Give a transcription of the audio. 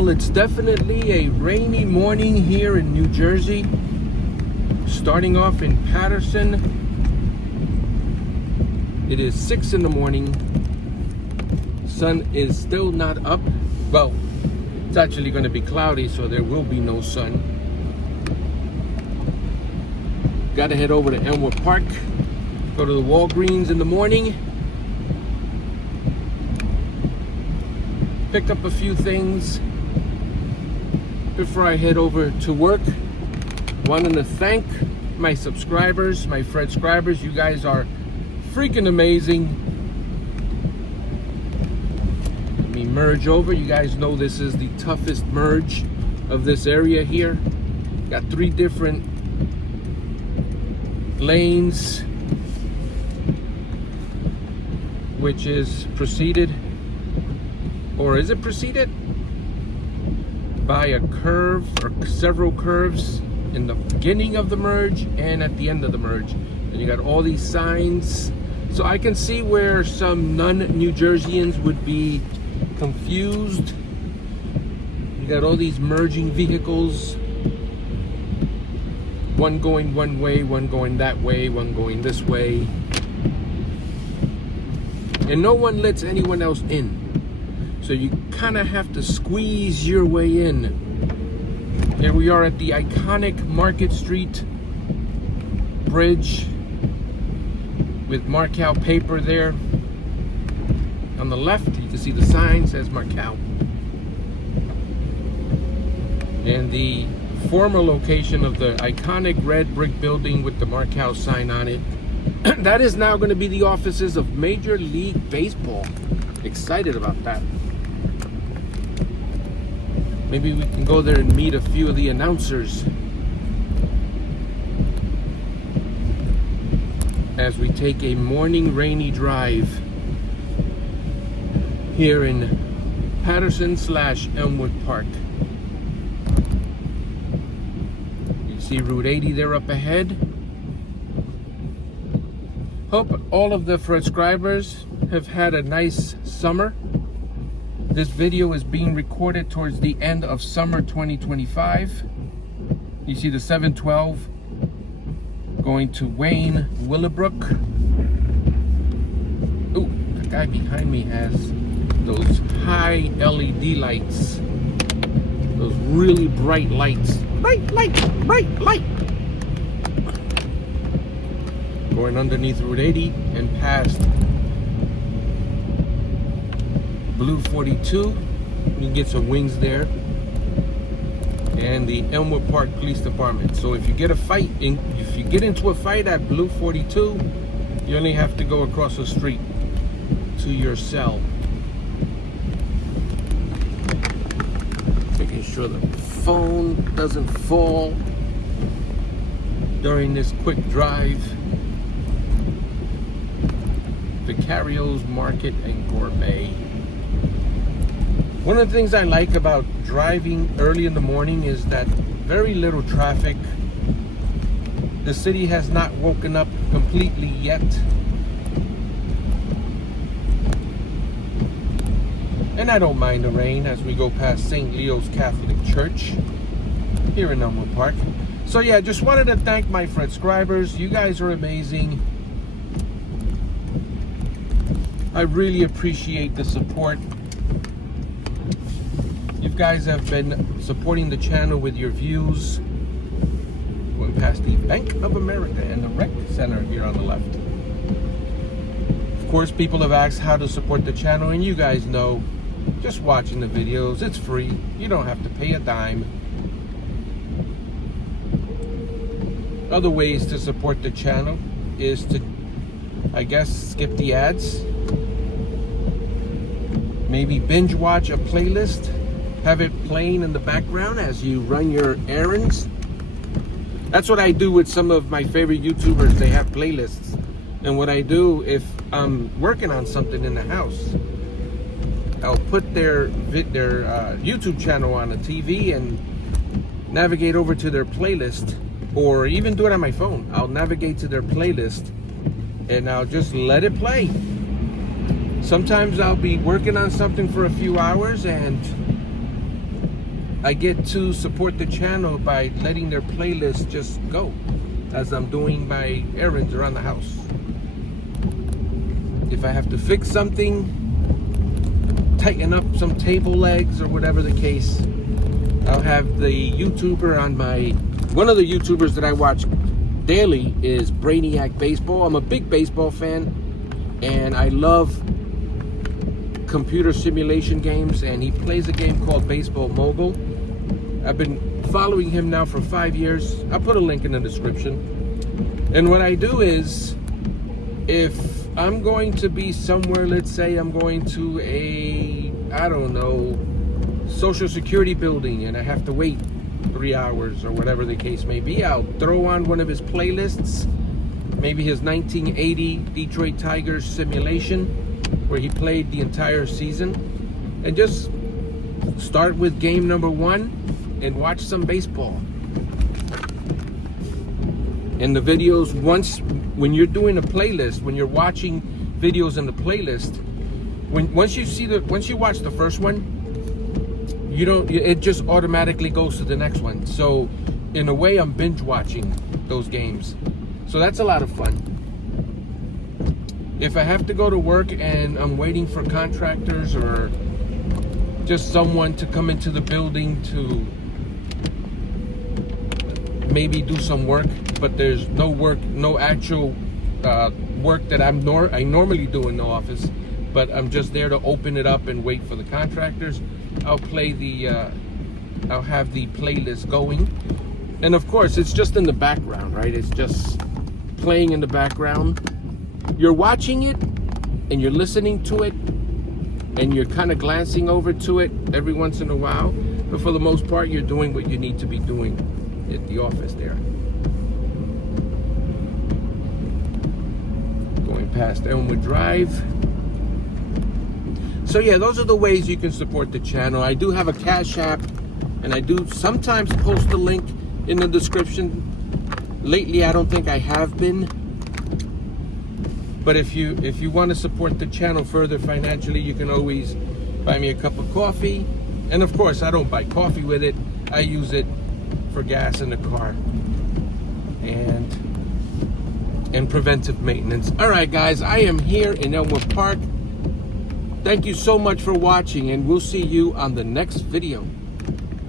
Well, it's definitely a rainy morning here in New Jersey. Starting off in Patterson. It is 6 in the morning. Sun is still not up. Well, it's actually going to be cloudy, so there will be no sun. Got to head over to Elmwood Park. Go to the Walgreens in the morning. Pick up a few things before I head over to work. Wanting to thank my subscribers, my Fred subscribers. You guys are freaking amazing. Let me merge over. You guys know this is the toughest merge of this area here. Got 3 different lanes, which is preceded, or is it preceded by a curve or several curves in the beginning of the merge and at the end of the merge. And you got all these signs, so I can see where some non-New Jerseyans would be confused. You got all these merging vehicles, one going one way, one going that way, one going this way, and no one lets anyone else in. So you kind of have to squeeze your way in. Here we are at the iconic Market Street Bridge with Markow paper there. On the left, you can see the sign says Markow. And the former location of the iconic red brick building with the Markow sign on it, that is now going to be the offices of Major League Baseball. Excited about that. Maybe we can go there and meet a few of the announcers as we take a morning rainy drive here in Patterson / Elmwood Park. You see Route 80 there up ahead. Hope all of the subscribers have had a nice summer. This video is being recorded towards the end of summer 2025. You see the 712 going to Wayne, Willowbrook. Ooh, the guy behind me has those high LED lights. Those really bright lights. Bright light, bright light. Going underneath Route 80 and past Blue 42, you can get some wings there, and the Elmwood Park Police Department. So if you get into a fight at Blue 42, you only have to go across the street to your cell. Making sure the phone doesn't fall during this quick drive. Vicario's Market and Gourmet. One of the things I like about driving early in the morning is that very little traffic. The city has not woken up completely yet. And I don't mind the rain as we go past St. Leo's Catholic Church here in Elmwood Park. So yeah, just wanted to thank my subscribers. You guys are amazing. I really appreciate the support. You guys have been supporting the channel with your views. Going past the Bank of America and the Rec Center here on the left. Of course, people have asked how to support the channel, and you guys know, just watching the videos. It's free. You don't have to pay a dime. Other ways to support the channel is to, I guess, skip the ads. Maybe binge watch a playlist. Have it playing in the background as you run your errands. That's what I do with some of my favorite YouTubers. They have playlists. And what I do if I'm working on something in the house, I'll put their YouTube channel on the TV and navigate over to their playlist, or even do it on my phone. I'll navigate to their playlist and I'll just let it play. Sometimes I'll be working on something for a few hours and I get to support the channel by letting their playlist just go as I'm doing my errands around the house. If I have to fix something, tighten up some table legs or whatever the case, I'll have the YouTuber on one of the YouTubers that I watch daily is Brainiac Baseball. I'm a big baseball fan, and I love computer simulation games, and he plays a game called Baseball Mogul. I've been following him now for 5 years. I'll put a link in the description. And what I do is, if I'm going to be somewhere, let's say I'm going to I don't know, Social Security building, and I have to wait 3 hours or whatever the case may be, I'll throw on one of his playlists, maybe his 1980 Detroit Tigers simulation, where he played the entire season, and just start with game number 1 and watch some baseball. And the videos, when you're doing a playlist, when you're watching videos in the playlist, once you watch the first one, it just automatically goes to the next one. So in a way, I'm binge watching those games. So that's a lot of fun. If I have to go to work and I'm waiting for contractors or just someone to come into the building to maybe do some work, but there's no actual work that I normally do in the office, but I'm just there to open it up and wait for the contractors, I'll have the playlist going. And of course, it's just in the background, right? It's just playing in the background. You're watching it and you're listening to it and you're kind of glancing over to it every once in a while, but for the most part, you're doing what you need to be doing at the office there. Going past Elmwood Drive. So yeah, those are the ways you can support the channel. I do have a Cash App, and I do sometimes post a link in the description. Lately, I don't think I have been. But if you want to support the channel further financially, you can always buy me a cup of coffee. And of course, I don't buy coffee with it. I use it for gas in the car and preventive maintenance. All right, guys, I am here in Elmwood Park. Thank you so much for watching, and we'll see you on the next video.